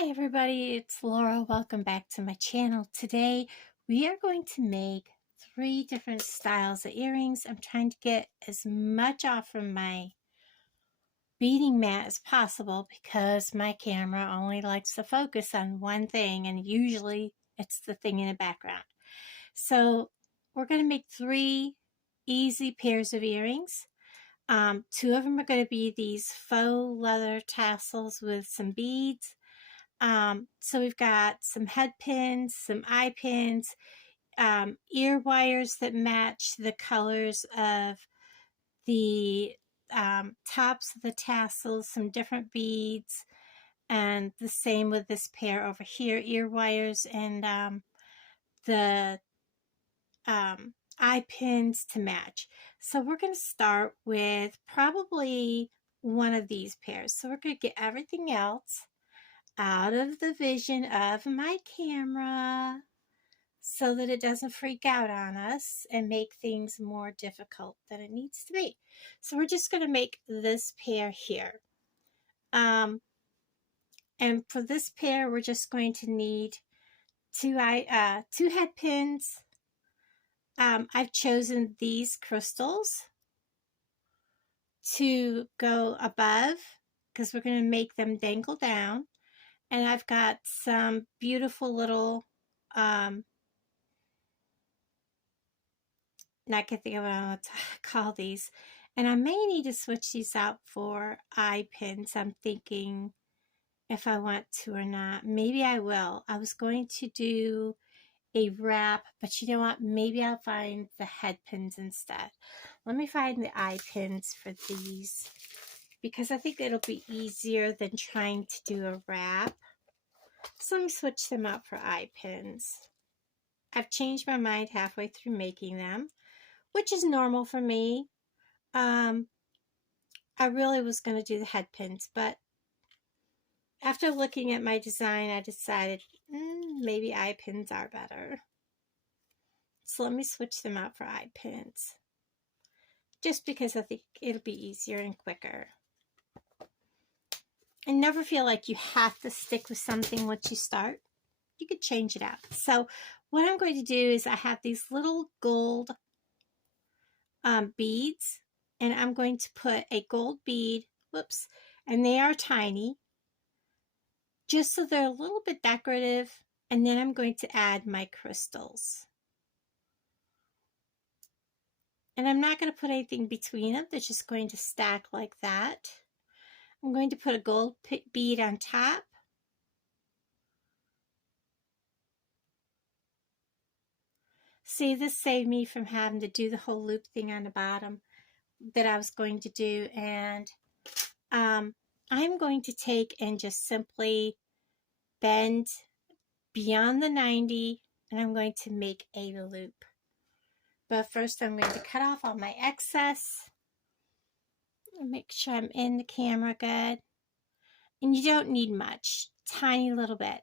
Hi everybody, it's Laura. Welcome back to my channel. Today we are going to make 3 different styles of earrings. I'm trying to get as much off from my beading mat as possible because my camera only likes to focus on one thing, and usually it's the thing in the background. So we're going to make 3 easy pairs of earrings. 2 of them are going to be these faux leather tassels with some beads. So we've got some head pins, some eye pins, ear wires that match the colors of the tops of the tassels, some different beads, and the same with this pair over here, ear wires and the eye pins to match. So we're going to start with probably one of these pairs. So we're going to get everything else out of the vision of my camera so that it doesn't freak out on us and make things more difficult than it needs to be. So we're just going to make this pair here. And for this pair, we're just going to need two head pins. I've chosen these crystals to go above because we're going to make them dangle down. And I've got some beautiful little, not gonna think of what I want to call these. And I may need to switch these out for eye pins. I'm thinking if I want to or not. Maybe I will. I was going to do a wrap, but you know what? Maybe I'll find the head pins instead. Let me find the eye pins for these because I think it'll be easier than trying to do a wrap. So let me switch them out for eye pins. I've changed my mind halfway through making them, which is normal for me. I really was going to do the head pins, but after looking at my design, I decided maybe eye pins are better. So let me switch them out for eye pins, just because I think it'll be easier and quicker. And never feel like you have to stick with something once you start. You could change it out. So what I'm going to do is I have these little gold beads, and I'm going to put a gold bead, whoops, and they are tiny, just so they're a little bit decorative, and then I'm going to add my crystals. And I'm not going to put anything between them, they're just going to stack like that. I'm going to put a gold bead on top. See, this saved me from having to do the whole loop thing on the bottom that I was going to do. And I'm going to take and just simply bend beyond the 90, and I'm going to make a loop. But first I'm going to cut off all my excess and make sure I'm in the camera good. And you don't need much, tiny little bit,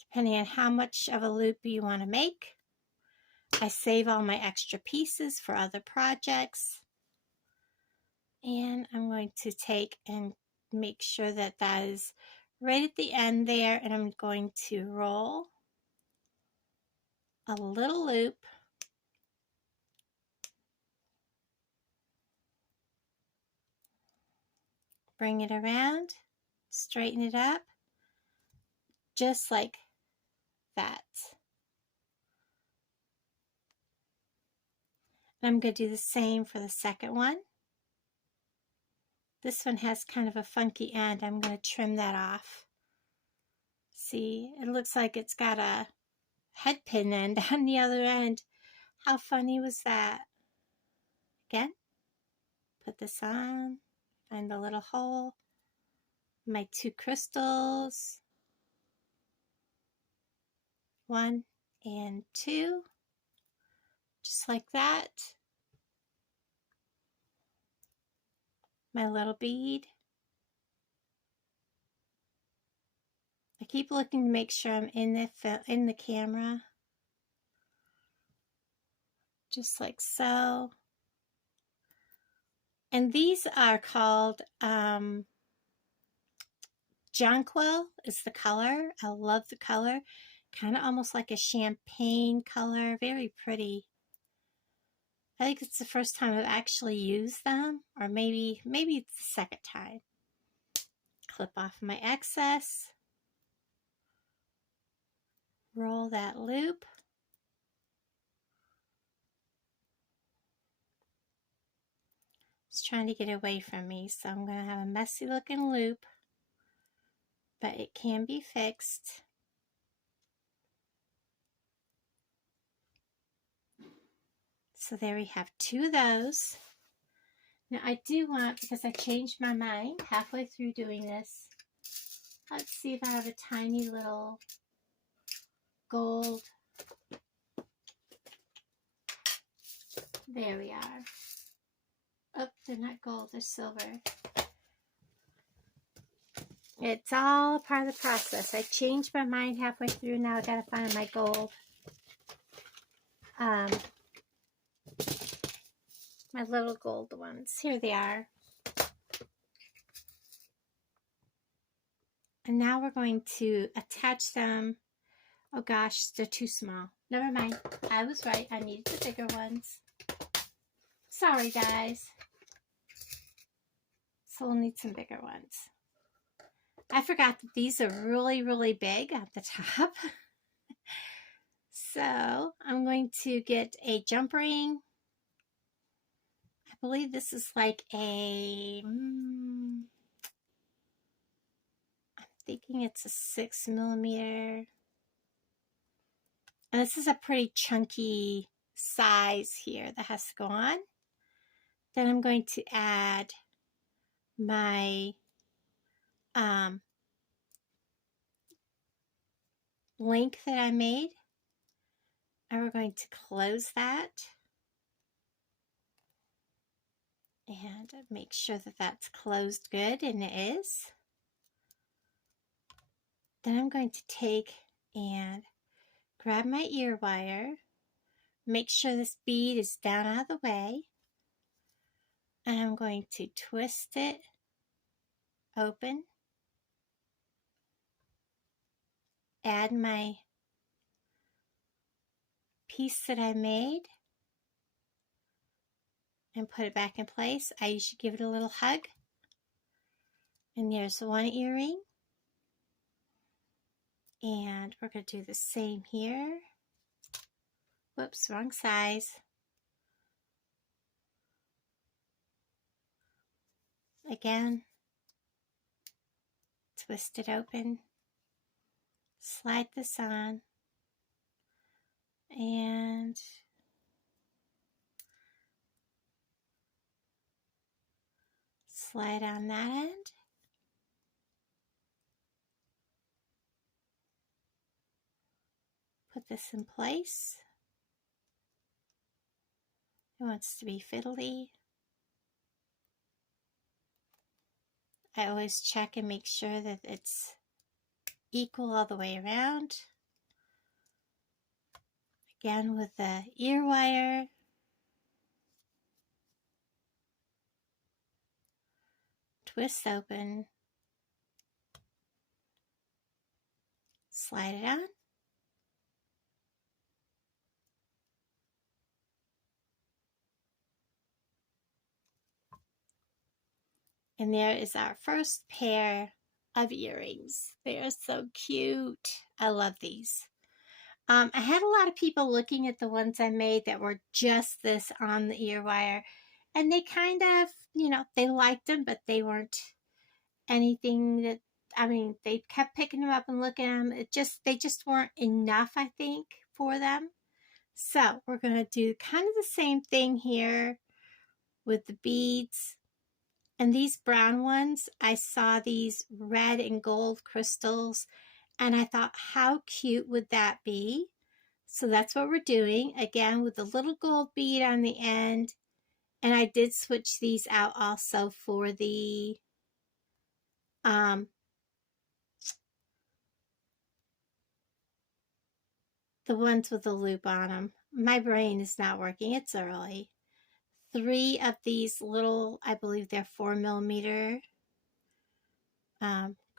depending on how much of a loop you want to make. I save all my extra pieces for other projects. And I'm going to take and make sure that that is right at the end there, and I'm going to roll a little loop. Bring it around, straighten it up, just like that. And I'm going to do the same for the second one. This one has kind of a funky end. I'm going to trim that off. See, it looks like it's got a head pin end on the other end. How funny was that? Again, put this on, find the little hole, my 2 crystals, 1 and 2, just like that. My little bead. I keep looking to make sure I'm in the camera, just like so. And these are called Jonquil is the color. I love the color. Kind of almost like a champagne color. Very pretty. I think it's the first time I've actually used them, or maybe it's the second time. Clip off my excess. Roll that loop. It's trying to get away from me, so I'm going to have a messy looking loop, but it can be fixed. So there we have 2 of those. Now I do want, because I changed my mind halfway through doing this, let's see if I have a tiny little gold. There we are. Oh, they're not gold, they're silver. It's all part of the process. I changed my mind halfway through. Now I gotta find my gold. My little gold ones. Here they are. And now we're going to attach them. Oh gosh, they're too small. Never mind. I was right. I needed the bigger ones. Sorry, guys. So we'll need some bigger ones. I forgot that these are really, really big at the top. So I'm going to get a jump ring. I believe this is like a, I'm thinking it's a 6mm. And this is a pretty chunky size here that has to go on. Then I'm going to add my link that I made. And we're going to close that. And make sure that that's closed good, and it is. Then I'm going to take and grab my ear wire. Make sure this bead is down out of the way. And I'm going to twist it open. Add my piece that I made. And put it back in place. I usually give it a little hug. And there's one earring. And we're going to do the same here. Whoops, wrong size. Again, twist it open. Slide this on. And slide on that end. Put this in place. It wants to be fiddly. I always check and make sure that it's equal all the way around. Again with the ear wire. Twist open. Slide it on. And there is our first pair of earrings. They are so cute. I love these. I had a lot of people looking at the ones I made that were just this on the ear wire. And they kind of, you know, they liked them, but they weren't anything that, I mean, they kept picking them up and looking at them. They just weren't enough, I think, for them. So we're going to do kind of the same thing here with the beads. And these brown ones, I saw these red and gold crystals, and I thought, how cute would that be? So that's what we're doing, again, with a little gold bead on the end. And I did switch these out also for the ones with the loop on them. My brain is not working. It's early. 3 of these little, I believe they're 4mm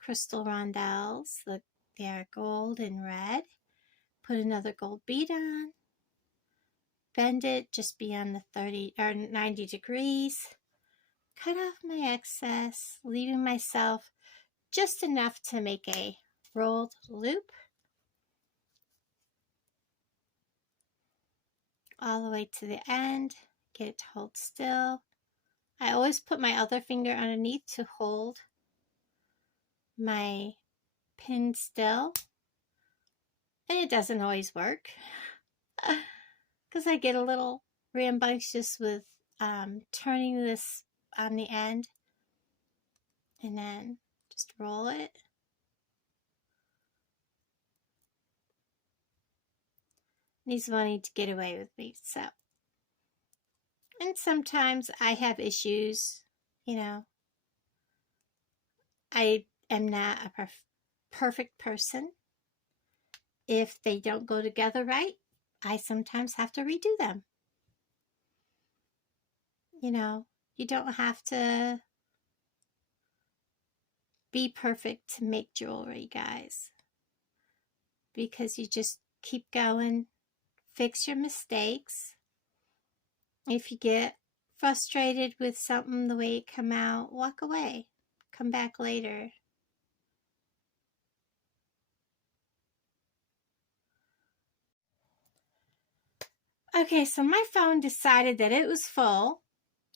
crystal rondelles. Look, they're gold and red. Put another gold bead on. Bend it just beyond the 30 or 90 degrees. Cut off my excess, leaving myself just enough to make a rolled loop all the way to the end. Get it to hold still. I always put my other finger underneath to hold my pin still, and it doesn't always work because I get a little rambunctious with turning this on the end, and then just roll it. He's wanting to get away with me, so. And sometimes I have issues, you know. I am not a perfect person. If they don't go together right, I sometimes have to redo them. You know, you don't have to be perfect to make jewelry, guys. Because you just keep going, fix your mistakes. If you get frustrated with something, the way it come out, walk away. Come back later. Okay, so my phone decided that it was full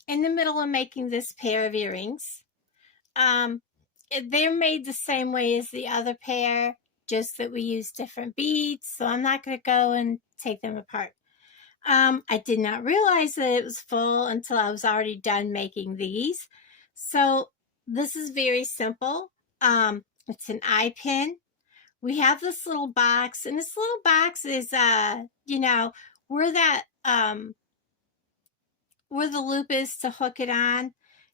in the middle of making this pair of earrings. They're made the same way as the other pair, just that we use different beads, so I'm not going to go and take them apart. I did not realize that it was full until I was already done making these. So this is very simple. It's an eye pin. We have this little box, and this little box is, you know, where that, where the loop is to hook it on.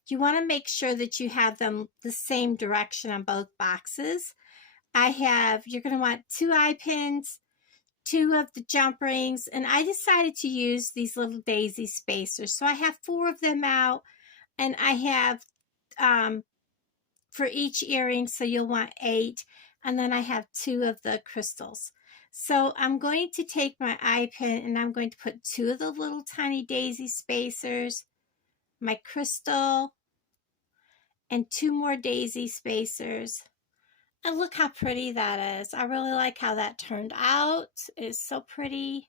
You want to make sure that you have them the same direction on both boxes. You're going to want 2 eye pins, 2 of the jump rings, and I decided to use these little daisy spacers. So I have 4 of them out, and I have for each earring, so you'll want 8, and then I have 2 of the crystals. So I'm going to take my eye pin and I'm going to put 2 of the little tiny daisy spacers, my crystal, and 2 more daisy spacers. And look how pretty that is. I really like how that turned out. It is so pretty.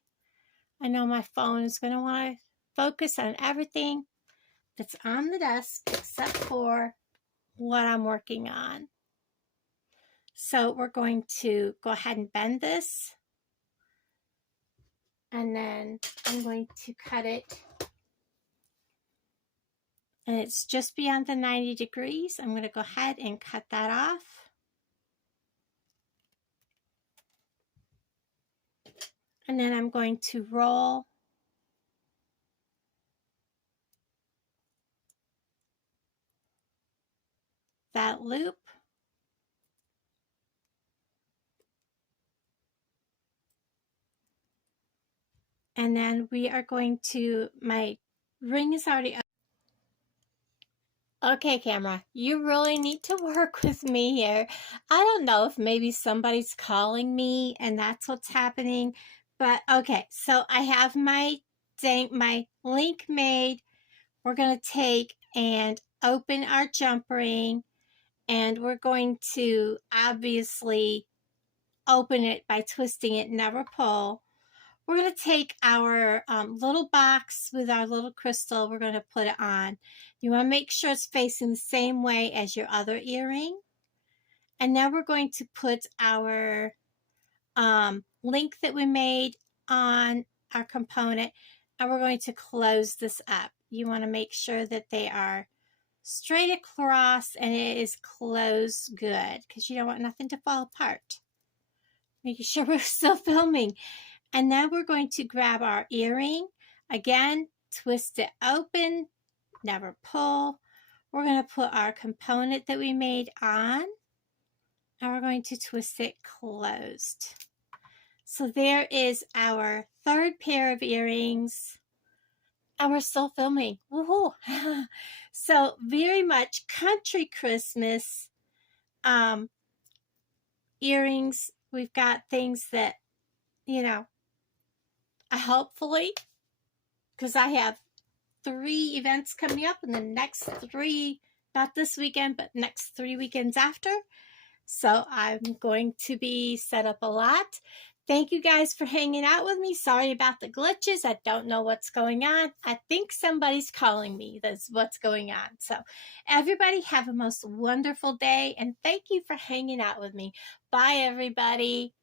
I know my phone is going to want to focus on everything that's on the desk except for what I'm working on. So we're going to go ahead and bend this. And then I'm going to cut it. And it's just beyond the 90 degrees. I'm going to go ahead and cut that off. And then I'm going to roll that loop. And then we are going to, my ring is already up. Okay, camera, you really need to work with me here. I don't know if maybe somebody's calling me and that's what's happening. But okay, so I have my link made. We're going to take and open our jump ring. And we're going to obviously open it by twisting it, never pull. We're going to take our little box with our little crystal. We're going to put it on. You want to make sure it's facing the same way as your other earring. And now we're going to put our link that we made on our component. And we're going to close this up. You want to make sure that they are straight across and it is closed good because you don't want nothing to fall apart. Making sure we're still filming. And now we're going to grab our earring. Again, twist it open, never pull. We're going to put our component that we made on, and we're going to twist it closed. So there is our 3rd pair of earrings. And we're still filming. Woohoo! So very much country Christmas. earrings. We've got things that, you know, hopefully, because I have 3 events coming up in the next 3, not this weekend, but next 3 weekends after. So I'm going to be set up a lot. Thank you guys for hanging out with me. Sorry about the glitches. I don't know what's going on. I think somebody's calling me. That's what's going on. So everybody have a most wonderful day, and thank you for hanging out with me. Bye, everybody.